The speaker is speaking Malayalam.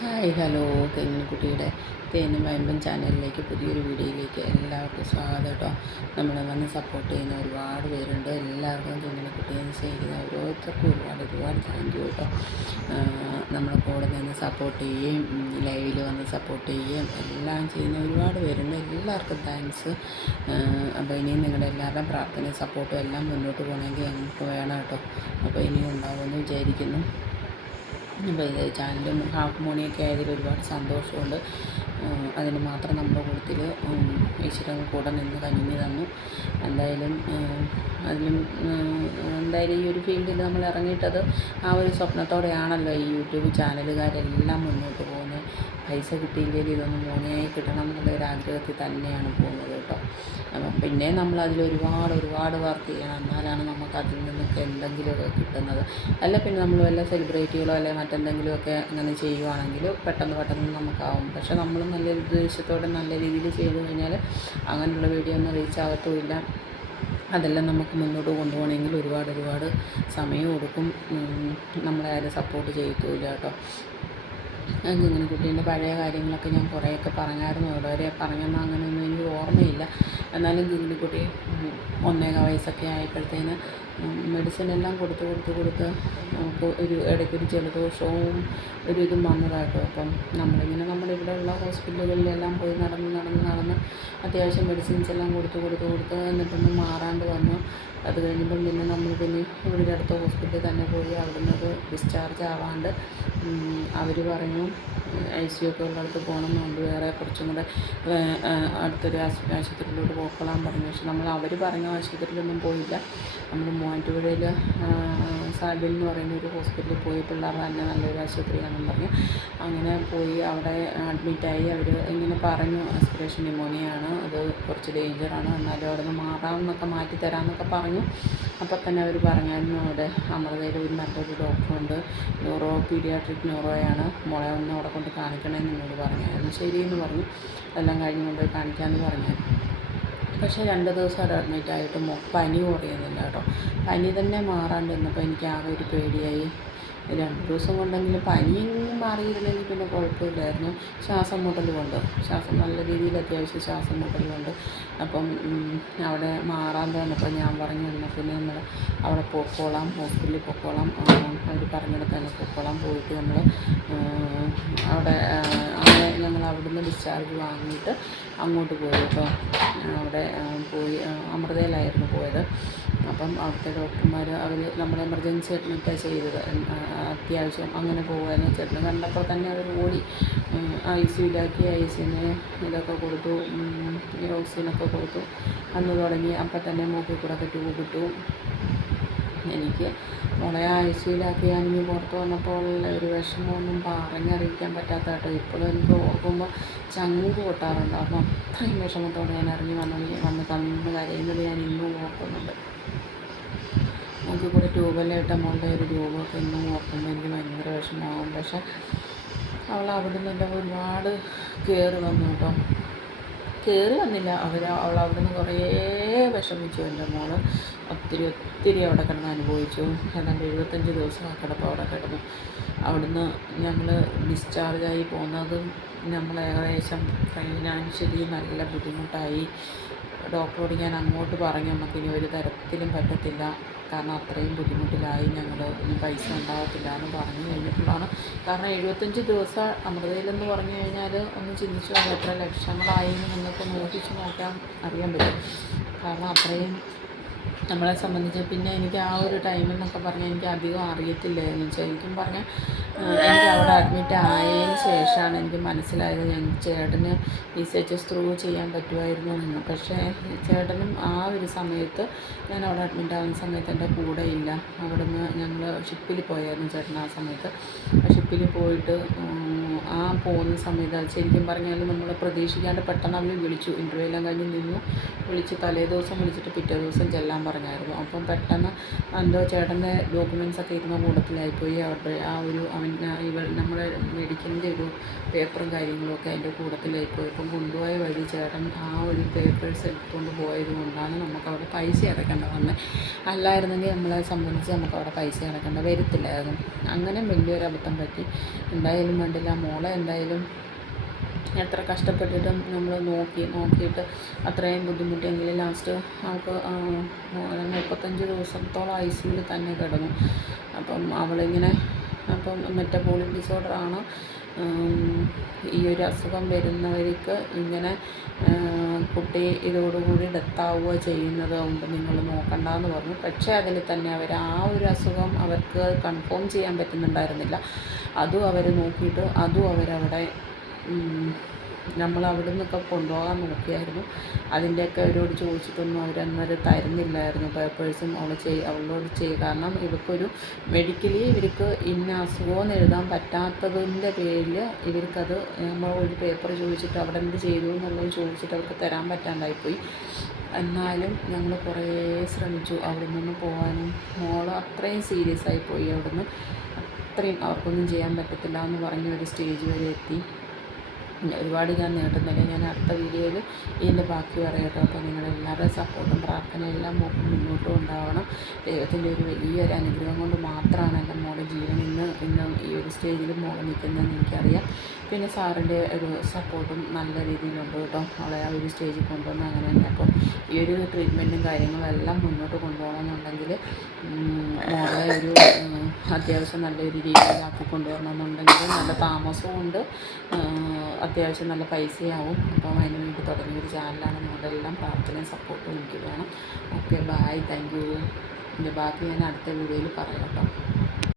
ഹായ് ഹലോ തെങ്ങിൻകുട്ടിയുടെ തേനും വയമ്പൻ ചാനലിലേക്ക് പുതിയൊരു വീഡിയോയിലേക്ക് എല്ലാവർക്കും സ്വാഗതം കേട്ടോ. നമ്മളെ വന്ന് സപ്പോർട്ട് ചെയ്യുന്ന ഒരുപാട് പേരുണ്ട്. എല്ലാവർക്കും തെങ്ങിൻകുട്ടിയെ സ്നേഹിക്കുന്ന ഓരോരുത്തർക്കും ഒരുപാട് താങ്ക് യു കേട്ടോ. നമ്മളെ കൂടെ നിന്ന് സപ്പോർട്ട് ചെയ്യുകയും ലൈവിൽ വന്ന് സപ്പോർട്ട് ചെയ്യുകയും എല്ലാം ചെയ്യുന്ന ഒരുപാട് പേരുണ്ട്. എല്ലാവർക്കും താങ്ക്സ്. അപ്പോൾ ഇനിയും നിങ്ങളുടെ എല്ലാവരുടെയും പ്രാർത്ഥനയും സപ്പോർട്ടും എല്ലാം മുന്നോട്ട് പോകണമെങ്കിൽ ഞങ്ങൾക്ക് വേണം കേട്ടോ. അപ്പോൾ ഇനിയും ഉണ്ടാവുമെന്ന് വിചാരിക്കുന്നു. അപ്പോൾ ഇത് ചാനലും ഹാഫ് മോണിയൊക്കെ ആയതിൽ ഒരുപാട് സന്തോഷമുണ്ട്. അതിന് മാത്രം നമ്മുടെ കൂട്ടത്തിൽ ഈശ്വരൻ കൂടെ നിന്ന് കനിഞ്ഞ് തന്നു. എന്തായാലും എന്തായാലും ഈ ഒരു ഫീൽഡിൽ നമ്മൾ ഇറങ്ങിയിട്ടത് ആ ഒരു സ്വപ്നത്തോടെയാണല്ലോ ഈ യൂട്യൂബ് ചാനലുകാരെല്ലാം മുന്നോട്ട് പോകുന്നത്. പൈസ കിട്ടിയില്ലെങ്കിൽ ഇതൊന്ന് മോണിയായി കിട്ടണം എന്നുള്ളൊരു ആഗ്രഹത്തിൽ തന്നെയാണ് പോകുന്നത് കേട്ടോ. അപ്പം പിന്നെ നമ്മളതിൽ ഒരുപാട് വർക്ക് ചെയ്യണം. എന്നാലാണ് നമുക്ക് അതിൽ നിന്നൊക്കെ എന്തെങ്കിലുമൊക്കെ കിട്ടുന്നത്. അല്ല പിന്നെ നമ്മൾ വല്ല സെലിബ്രിറ്റികളോ അല്ലെങ്കിൽ മറ്റെന്തെങ്കിലുമൊക്കെ അങ്ങനെ ചെയ്യുവാണെങ്കിൽ പെട്ടെന്ന് നമുക്കാവും. പക്ഷെ നമ്മൾ നല്ല ഉദ്ദേശത്തോടെ നല്ല രീതിയിൽ ചെയ്ത് കഴിഞ്ഞാൽ അങ്ങനെയുള്ള വീഡിയോ ഒന്നും റീച്ച് ആകത്തുമില്ല. അതെല്ലാം നമുക്ക് മുന്നോട്ട് കൊണ്ടുപോകണമെങ്കിൽ ഒരുപാട് സമയം എടുക്കും. നമ്മളെ ആരും സപ്പോർട്ട് ചെയ്യത്തുമില്ല കേട്ടോ. ഇങ്ങനെ കുട്ടീൻ്റെ പഴയ കാര്യങ്ങളൊക്കെ ഞാൻ കുറേയൊക്കെ പറഞ്ഞായിരുന്നു. ഇവിടെ വരെ പറഞ്ഞെന്നാൽ അങ്ങനെയൊന്നും എനിക്ക് ഓർമ്മയില്ല. എന്നാലും ഗിഗ്ലിക്കുട്ടി 1.25 വയസ്സൊക്കെ ആയപ്പോഴത്തേന് മെഡിസിനെല്ലാം കൊടുത്ത് ഒരു ഇടയ്ക്കൊരു ജലദോഷവും ഇതും വന്നതായിട്ടോ. അപ്പം നമ്മളിങ്ങനെ നമ്മുടെ ഇവിടെയുള്ള ഹോസ്പിറ്റലുകളിലെല്ലാം പോയി നടന്ന് അത്യാവശ്യം മെഡിസിൻസ് എല്ലാം കൊടുത്ത് എന്നിട്ടൊന്നും മാറാണ്ട് വന്നു. അത് കഴിഞ്ഞപ്പം പിന്നെ നമ്മൾ ഇവിടെ അടുത്ത ഹോസ്പിറ്റലിൽ തന്നെ പോയി. അവിടുന്ന് അത് ഡിസ്ചാർജ് ആവാണ്ട് അവർ പറഞ്ഞു ICU ഒക്കെ ഉള്ളിടത്ത് പോകണമെന്നുണ്ട്, വേറെ കുറച്ചും കൂടെ അടുത്തൊരു ആശുപത്രിയിലോട്ട് പോയിക്കൊള്ളാൻ പറഞ്ഞു. പക്ഷെ നമ്മൾ അവർ പറഞ്ഞ ആശുപത്രിയിലൊന്നും പോയില്ല. നമ്മൾ മൂവാറ്റുപുഴയിൽ സാബിൽ എന്ന് പറയുന്ന ഒരു ഹോസ്പിറ്റലിൽ പോയി. പിള്ളേരുടെ തന്നെ നല്ലൊരു ആശുപത്രിയാണെന്ന് പറഞ്ഞു. അങ്ങനെ പോയി അവിടെ അഡ്മിറ്റായി. അവർ ഇങ്ങനെ പറഞ്ഞു ആസ്പിറേഷൻ ന്യൂമോണിയാണ്, അത് കുറച്ച് ഡേഞ്ചറാണ്, എന്നാലും അവിടെ നിന്ന് മാറാമെന്നൊക്കെ മാറ്റിത്തരാമെന്നൊക്കെ പറഞ്ഞു. അപ്പോൾ തന്നെ അവർ പറഞ്ഞായിരുന്നു അവിടെ അമൃതയിൽ ഒരു നല്ലൊരു ഡോക്ടറുണ്ട്, പീഡിയാട്രിക് ന്യൂറോയാണ്, മോളെ ഒന്ന് അവിടെ കൊണ്ട് കാണിക്കണമെന്ന് എന്നോട് പറഞ്ഞായിരുന്നു. ശരിയെന്ന് പറഞ്ഞു. എല്ലാം കഴിഞ്ഞ് കൊണ്ടുപോയി കാണിക്കാമെന്ന് പറഞ്ഞായിരുന്നു. പക്ഷേ 2 ദിവസം അവിടെ അഡ്മിറ്റായിട്ട് പനി കുറയുന്നില്ല കേട്ടോ. പനി തന്നെ മാറാണ്ട് വന്നപ്പോൾ എനിക്ക് ആകെ ഒരു പേടിയായി. 2 ദിവസം കൊണ്ടെങ്കിലും പനിയും മാറിയിരുന്നെങ്കിൽ പിന്നെ കുഴപ്പമില്ലായിരുന്നു. ശ്വാസം നല്ല രീതിയിൽ അത്യാവശ്യം ശ്വാസം മുട്ടലുണ്ട്. അപ്പം അവിടെ മാറാൻ വന്നപ്പോൾ ഞാൻ പറഞ്ഞു, എന്നാൽ പിന്നെ നമ്മൾ അവിടെ പൊക്കോളാം, ഹോസ്പിറ്റലിൽ പൊക്കോളാം, അവർ പറഞ്ഞിടത്ത് തന്നെ പൊക്കോളാം. പോയിട്ട് നമ്മൾ അവിടെ ഞങ്ങൾ അവിടുന്ന് ഡിസ്ചാർജ് വാങ്ങിയിട്ട് അങ്ങോട്ട് പോയി കേട്ടോ. അവിടെ പോയി അമൃതയിലായിരുന്നു പോയത്. അപ്പം അവിടുത്തെ ഡോക്ടർമാർ നമ്മൾ എമർജൻസി അഡ്മിറ്റാണ് ചെയ്തത്. അത്യാവശ്യം അങ്ങനെ പോകുമായിരുന്നു. ചേട്ടന് കണ്ടപ്പോൾ തന്നെ അവർ ഓടി ICUവിലാക്കി. ICUവിന് ഇതൊക്കെ കൊടുത്തു, ഓക്സിജനൊക്കെ കൊടുത്തു. അന്ന് തുടങ്ങി. അപ്പം തന്നെ മൂക്കിൽ കൂടെ ട്യൂബ് ഇട്ടു. എനിക്ക് മോളെ ICUവിലാക്കിയാണെങ്കിൽ പുറത്ത് വന്നപ്പോൾ ഒരു വിഷമമൊന്നും പറഞ്ഞറിയിക്കാൻ പറ്റാത്ത കേട്ടോ. ഇപ്പോഴും എനിക്ക് ഓർക്കുമ്പോൾ ചങ്ക് പൊട്ടാറുണ്ട്. അപ്പം അത്രയും വിഷമത്തോടെ ഞാൻ ഇറങ്ങി വന്ന് കണ്ണ് കരയുന്നത് ഞാൻ ഇന്നും ഓർക്കുന്നുണ്ട്. മൂക്കിൽ കൂടെ ട്യൂബെല്ലാം ഇട്ട മോളുടെ ഒരു രൂപമൊക്കെ ഇന്നും ഓർക്കുമ്പോൾ എനിക്ക് ഭയങ്കര വിഷമമാകും. പക്ഷെ അവൾ അവിടെ നിന്നെല്ലാം ഒരുപാട് കയറി വന്നു കേട്ടോ. കയറി വന്നില്ല, അവൾ അവിടെ നിന്ന് കുറേ വിഷമിച്ചു. എൻ്റെ മോൾ ഒത്തിരി അവിടെ കിടന്ന് അനുഭവിച്ചു. ഏതാണ്ട് 75 ദിവസം ആ കിടപ്പ് അവിടെ കിടന്നു. അവിടുന്ന് ഞങ്ങൾ ഡിസ്ചാർജായി പോകുന്നതും നമ്മൾ ഏകദേശം ഫൈനാൻഷ്യലി നല്ല ബുദ്ധിമുട്ടായി. ഡോക്ടറോട് ഞാൻ അങ്ങോട്ട് പറഞ്ഞു, നമുക്കിനി ഒരു തരത്തിലും പറ്റത്തില്ല, കാരണം അത്രയും ബുദ്ധിമുട്ടിലായി ഞങ്ങൾ, ഇനി പൈസ ഉണ്ടാകത്തില്ല എന്ന് പറഞ്ഞു കഴിഞ്ഞപ്പോഴാണ്. കാരണം 75 ദിവസം അമൃതയിലെന്ന് പറഞ്ഞു കഴിഞ്ഞാൽ ഒന്ന് ചിന്തിച്ചു നോക്കാം എത്ര ലക്ഷങ്ങളായി എന്ന് നിങ്ങൾക്ക് നോക്കാൻ അറിയാൻ പറ്റും. കാരണം അത്രയും നമ്മളെ സംബന്ധിച്ച്. പിന്നെ എനിക്ക് ആ ഒരു ടൈമെന്നൊക്കെ പറഞ്ഞാൽ എനിക്ക് അധികം അറിയത്തില്ലായിരുന്നു. ശരിക്കും പറഞ്ഞാൽ എനിക്ക് അവിടെ അഡ്മിറ്റ് ആയതിന് ശേഷമാണ് എനിക്ക് മനസ്സിലായത് ചേട്ടന് ECHS ത്രൂ ചെയ്യാൻ പറ്റുമായിരുന്നു എന്ന്. പക്ഷേ ചേട്ടനും ആ ഒരു സമയത്ത്, ഞാൻ അവിടെ അഡ്മിറ്റ് ആവുന്ന സമയത്ത് എൻ്റെ കൂടെ ഇല്ല. അവിടെ നിന്ന് ഞങ്ങൾ ഷിപ്പിൽ പോയായിരുന്നു ചേട്ടൻ ആ സമയത്ത്. ഷിപ്പിൽ പോയിട്ട് പോകുന്ന സമയത്ത് ശരിക്കും പറഞ്ഞാൽ നമ്മൾ പ്രതീക്ഷിക്കാണ്ട് പെട്ടെന്ന് അവർ വിളിച്ചു. ഇൻ്റർവ്യൂ എല്ലാം കഴിഞ്ഞ് നിന്നു. തലേ ദിവസം വിളിച്ചിട്ട് പിറ്റേ ദിവസം ചെല്ലാൻ പറഞ്ഞായിരുന്നു. അപ്പം പെട്ടെന്ന് എന്തോ ചേട്ടൻ്റെ ഡോക്യുമെൻറ്റ്സൊക്കെ ഇരുന്ന കൂട്ടത്തിലായിപ്പോയി. അവരുടെ ആ ഒരു നമ്മൾ നമ്മുടെ മെഡിക്കലിൻ്റെ ഒരു പേപ്പറും കാര്യങ്ങളൊക്കെ അതിൻ്റെ കൂട്ടത്തിലായി പോയി. ഇപ്പം കൊണ്ടുപോയ വഴി ചേട്ടൻ ആ ഒരു പേപ്പേഴ്സ് എടുത്തുകൊണ്ട് പോയത് കൊണ്ടാണ് നമുക്കവിടെ പൈസ അടയ്ക്കേണ്ട വന്നത്. അല്ലായിരുന്നെങ്കിൽ നമ്മളെ സംബന്ധിച്ച് നമുക്കവിടെ പൈസ അടയ്ക്കേണ്ട വരത്തില്ലായിരുന്നു. അങ്ങനെ വലിയൊരു അബദ്ധം പറ്റി. എന്തായാലും വേണ്ടില്ല, മോളെ എന്തായാലും എത്ര കഷ്ടപ്പെട്ടിട്ടും നമ്മൾ നോക്കിയിട്ട് അത്രയും ബുദ്ധിമുട്ടെങ്കിലും ലാസ്റ്റ് അവൾക്ക് 35 ദിവസത്തോളം ICUവിൽ തന്നെ കിടന്നു. അപ്പം അവളിങ്ങനെ മെറ്റബോളിക് ഡിസോർഡറാണ്. ഈ ഒരു അസുഖം വരുന്നവർക്ക് ഇങ്ങനെ കുട്ടി ഇതോടുകൂടി ഡെത്താവുക ചെയ്യുന്നത് കൊണ്ട് നിങ്ങൾ നോക്കണ്ടെന്ന് പറഞ്ഞു. പക്ഷേ അതിൽ തന്നെ അവർ ആ ഒരു അസുഖം അവർക്ക് കൺഫേം ചെയ്യാൻ പറ്റുന്നുണ്ടായിരുന്നില്ല. അതും അവർ നോക്കിയിട്ട് അതും അവരവിടെ നമ്മൾ അവിടെ നിന്നൊക്കെ കൊണ്ടുപോകാൻ നോക്കിയായിരുന്നു. അതിൻ്റെയൊക്കെ അവരോട് ചോദിച്ചിട്ടൊന്നും അവരന്നേരം തരുന്നില്ലായിരുന്നു പേപ്പേഴ്സും. അവളോട് കാരണം ഇവർക്കൊരു മെഡിക്കലി ഇവർക്ക് ഇന്ന അസുഖമെന്ന് എഴുതാൻ പറ്റാത്തതിൻ്റെ പേരിൽ ഇവർക്കത് നമ്മൾ ഒരു പേപ്പർ ചോദിച്ചിട്ട് അവിടെ എന്ത് ചെയ്തു എന്നുള്ളത് ചോദിച്ചിട്ട് അവർക്ക് തരാൻ പറ്റാണ്ടായിപ്പോയി. എന്നാലും ഞങ്ങൾ കുറേ ശ്രമിച്ചു അവിടെ നിന്ന് പോകാനും. മോൾ അത്രയും സീരിയസ് ആയിപ്പോയി. അവിടുന്ന് അത്രയും അവർക്കൊന്നും ചെയ്യാൻ പറ്റത്തില്ല എന്ന് പറഞ്ഞ ഒരു സ്റ്റേജ് വരെ എത്തി. ഒരുപാട് ഞാൻ നീട്ടുന്നില്ല. ഞാൻ അടുത്ത വീഡിയോയിൽ ഇതിൻ്റെ ബാക്കി പറയട്ടോ. അപ്പോൾ നിങ്ങളെല്ലാവരുടെയും സപ്പോർട്ടും പ്രാർത്ഥനയും എല്ലാം മുന്നോട്ടും ഉണ്ടാവണം. ദൈവത്തിൻ്റെ ഒരു വലിയൊരു അനുഗ്രഹം കൊണ്ട് മാത്രമാണ് എൻ്റെ മോളുടെ ജീവൻ ഇന്ന് ഈ ഒരു സ്റ്റേജിൽ മോൾ നിൽക്കുന്നതെന്ന് എനിക്കറിയാം. പിന്നെ സാറിൻ്റെ ഒരു സപ്പോർട്ടും നല്ല രീതിയിലുണ്ട് കേട്ടോ. അവളെ ആ ഒരു സ്റ്റേജിൽ കൊണ്ടുവന്ന് അങ്ങനെ തന്നെ. അപ്പം ഈ ഒരു ട്രീറ്റ്മെൻറ്റും കാര്യങ്ങളും എല്ലാം മുന്നോട്ട് കൊണ്ടുപോകണമെന്നുണ്ടെങ്കിൽ മോളെ ഒരു അത്യാവശ്യം നല്ലൊരു രീതിയിലാക്കി കൊണ്ടുവരണമെന്നുണ്ടെങ്കിൽ നല്ല താമസവും ഉണ്ട്, അത്യാവശ്യം നല്ല പൈസയാവും. അപ്പം അതിന് വേണ്ടി തുടങ്ങിയൊരു ചാനലാണ്. നിങ്ങളുടെ എല്ലാം പ്രാർത്ഥനയും സപ്പോർട്ടും എനിക്ക് വേണം. Okay, bye, thank you. ഇതിൻ്റെ ബാക്കി ഞാൻ അടുത്ത വീഡിയോയിൽ പറയാം കേട്ടോ.